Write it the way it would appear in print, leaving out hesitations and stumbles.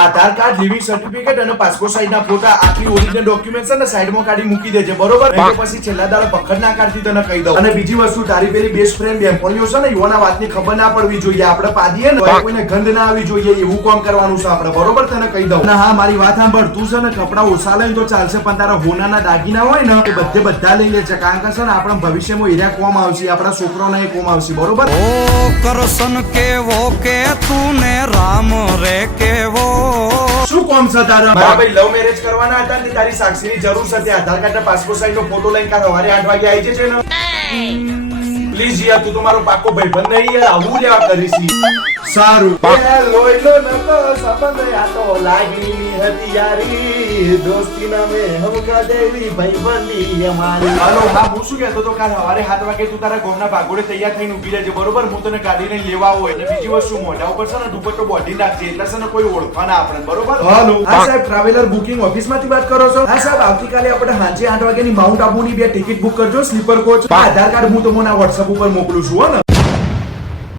આધાર card, leaving certificate અને passport size ના ફોટા આખી ઓરિજિનલ ડોક્યુમેન્ટ છે ને સાઈડમાં કાઢી મૂકી દેજે, બરોબર? તો પછી છેલ્લા દાડે પકડ ના કાઢતી તને કહી દઉં. અને બીજી વસ્તુ, તારી પેલી બેસ્ટ ફ્રેન્ડ બેનપણીઓ છે ને, યુવાના વાતની ખબર ના પડવી જોઈએ. આપણે પાડીએ ને તો કોઈને ગંધ ના આવી જોઈએ, એવું કામ કરવાનું છે આપણે, બરોબર? તને કહી દઉં. અને હા, મારી વાત સાંભળ, તું છે ને કપડા ઓછા લઈને તો ચાલશે, પણ તારા હોનાના દાગીના હોય ને એ બધા લઈ લેજે, કારણ કે છે ને આપણા ભવિષ્યમાં હીરા કોમ આવશે, આપણા છોકરાઓને એ કોમ આવશે, બરોબર? ઓ કરશન કેવો કે તું ને રામ રે કેવો. શું કોમ છે તારા? મારા ભાઈ લવ મેરેજ કરવાના હતા ને તારી સાક્ષીની જરૂર છે. તે આધાર કાર્ડ ને પાસપોર્ટ સાઇઝ નો ફોટો લઈને કાલ સવારે 8 વાગે આવી જશે ને. પ્લીઝ યાર, તું તો મારો પાકો ભાઈબંધ નહીં યાર, આવું લેવા કરીશ. સારું. લોહીનો નતો સંબંધ, આ તો લાગણીની હતી યારી, દોસ્તી નામે હમકા દેવી ભાઈબંધી અમારી. હાલો, હા, હું શું કહેતો તો, કાલ સવારે 7 વાગે તું તારા ગામના ભાગોળે તૈયાર થઈને ઊભી રહેજે, બરોબર? હું તને ગાડી લઈને લેવા આવું. અને બીજી વસ્તુ, મોઢા ઉપર છે ને દુપટ્ટો બોધી નાખજે, એટલે છે ને કોઈ ઓળખવા ના આપણે, બરોબર? હાલો. હા સાહેબ, ટ્રાવેલર બુકિંગ ઓફિસ માંથી વાત કરો છો? હા સાહેબ, આવતીકાલે આપણે સાંજે 8 વાગ્યાની માઉન્ટ આબુની 2 ટિકિટ બુક કરજો, સ્લીપર કોચ. આધાર કાર્ડ હું તમને WhatsApp ઉપર મોકલું છું, હો ને?